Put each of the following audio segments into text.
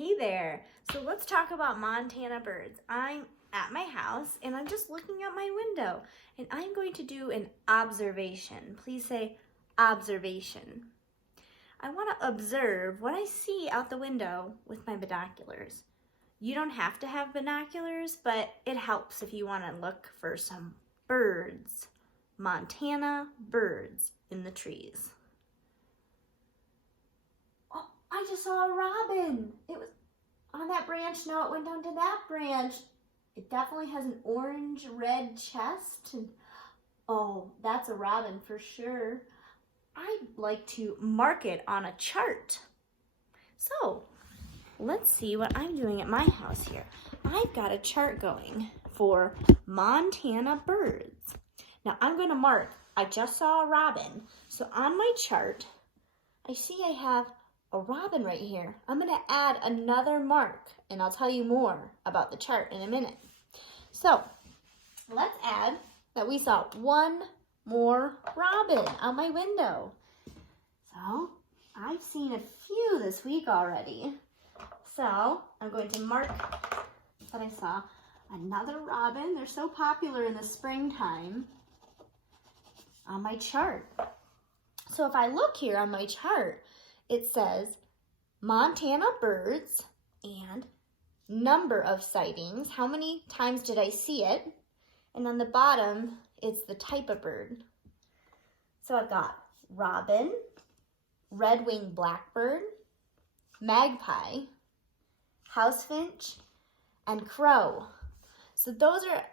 Hey there. So let's talk about Montana birds. I'm at my house and I'm just looking out my window and I'm going to do an observation. Please say observation. I want to observe what I see out the window with my binoculars. You don't have to have binoculars, but it helps if you want to look for some birds. Montana birds in the trees. Oh, I just saw a robin. It was on that branch. No, it went down to that branch. It definitely has an orange-red chest. And, oh, that's a robin for sure. I'd like to mark it on a chart. So, let's see what I'm doing at my house here. I've got a chart going for Montana birds. Now, I'm going to mark, I just saw a robin. So on my chart, I see I have a robin right here. I'm going to add another mark, and I'll tell you more about the chart in a minute. So let's add that we saw one more robin out my window. So I've seen a few this week already. So I'm going to mark that I saw another robin. They're so popular in the springtime on my chart. So if I look here on my chart, it says Montana birds and number of sightings. How many times did I see it? And on the bottom, it's the type of bird. So I've got robin, red-winged blackbird, magpie, housefinch, and crow. So those are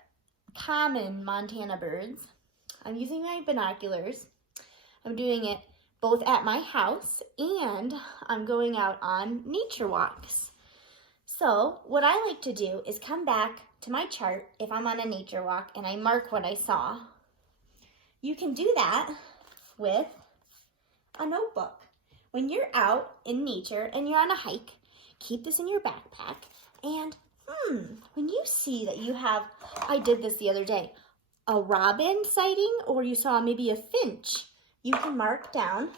common Montana birds. I'm using my binoculars. I'm doing it both at my house and I'm going out on nature walks. So what I like to do is come back to my chart if I'm on a nature walk and I mark what I saw. You can do that with a notebook. When you're out in nature and you're on a hike, keep this in your backpack and when you see that you have, I did this the other day, a robin sighting or you saw maybe a finch, you can mark down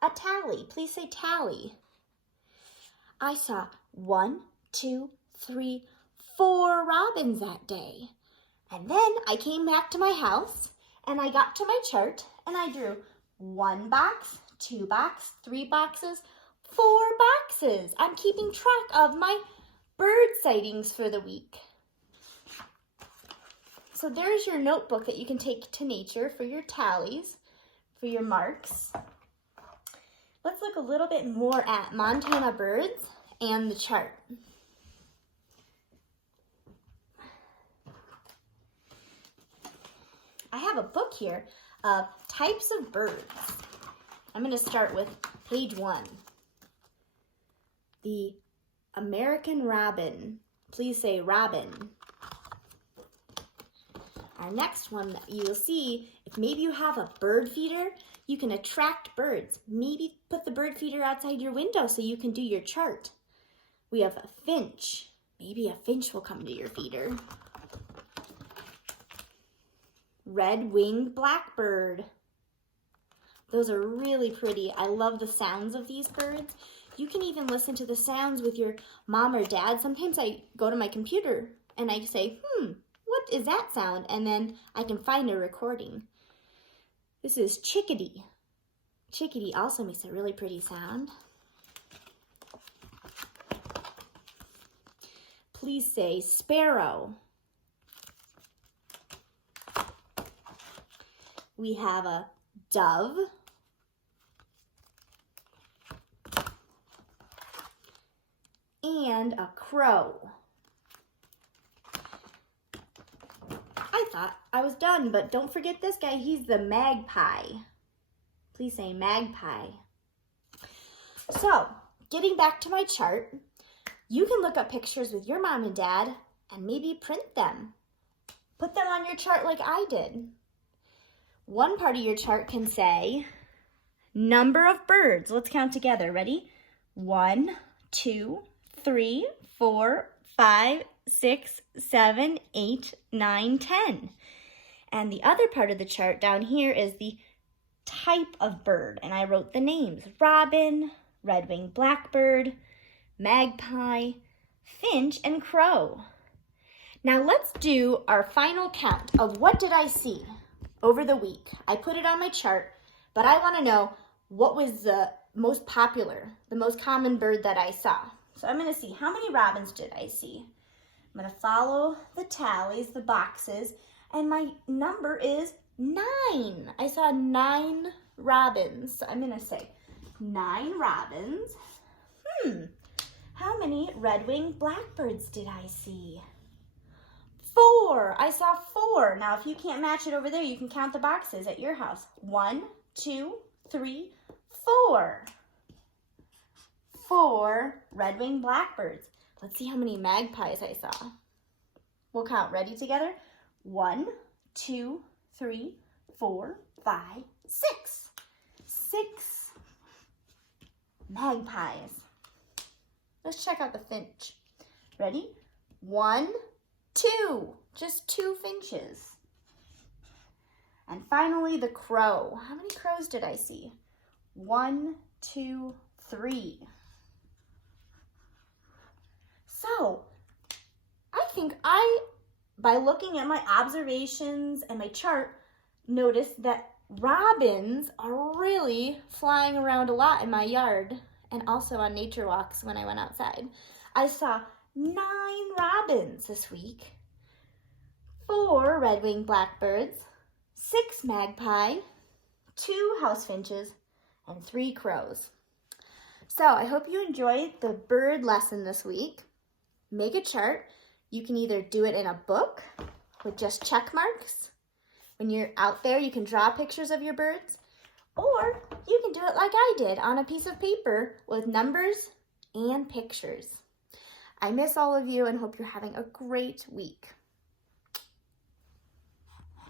a tally. Please say tally. I saw 1, 2, 3, 4 robins that day. And then I came back to my house and I got to my chart and I drew 1 box, 2 boxes, 3 boxes, 4 boxes. I'm keeping track of my bird sightings for the week. So there's your notebook that you can take to nature for your tallies, for your marks. Let's look a little bit more at Montana birds and the chart. I have a book here of types of birds. I'm going to start with page 1. The American robin. Please say robin. Our next one that you'll see, if maybe you have a bird feeder, you can attract birds. Maybe put the bird feeder outside your window so you can do your chart. We have a finch. Maybe a finch will come to your feeder. Red-winged blackbird. Those are really pretty. I love the sounds of these birds. You can even listen to the sounds with your mom or dad. Sometimes I go to my computer and I say, what is that sound? And then I can find a recording. This is chickadee. Chickadee also makes a really pretty sound. Please say sparrow. We have a dove. And a crow. I thought I was done, but don't forget this guy. He's the magpie. Please say magpie. So, getting back to my chart, you can look up pictures with your mom and dad and maybe print them. Put them on your chart like I did. One part of your chart can say number of birds. Let's count together. Ready? 1, 2, 3, 4, 5, 6, 7, 8, 9, 10. And the other part of the chart down here is the type of bird. And I wrote the names. Robin, red-winged blackbird, magpie, finch, and crow. Now let's do our final count of what did I see over the week. I put it on my chart, but I want to know what was the most popular, the most common bird that I saw. So I'm going to see how many robins did I see. I'm going to follow the tallies, the boxes, and my number is 9. I saw 9 robins. So I'm going to say 9 robins. How many red-winged blackbirds did I see? 4. I saw 4. Now, if you can't match it over there, you can count the boxes at your house. 1, 2, 3, 4. 4 red-winged blackbirds. Let's see how many magpies I saw. We'll count. Ready together? 1, 2, 3, 4, 5, 6. 6 magpies. Let's check out the finch. Ready? 1, 2. Just 2 finches. And finally, the crow. How many crows did I see? 1, 2, 3. So, I think by looking at my observations and my chart, noticed that robins are really flying around a lot in my yard and also on nature walks when I went outside. I saw 9 robins this week, 4 red-winged blackbirds, 6 magpie, 2 house finches, and 3 crows. So I hope you enjoyed the bird lesson this week. Make a chart. You can either do it in a book with just check marks. When you're out there, you can draw pictures of your birds, or you can do it like I did on a piece of paper with numbers and pictures. I miss all of you and hope you're having a great week.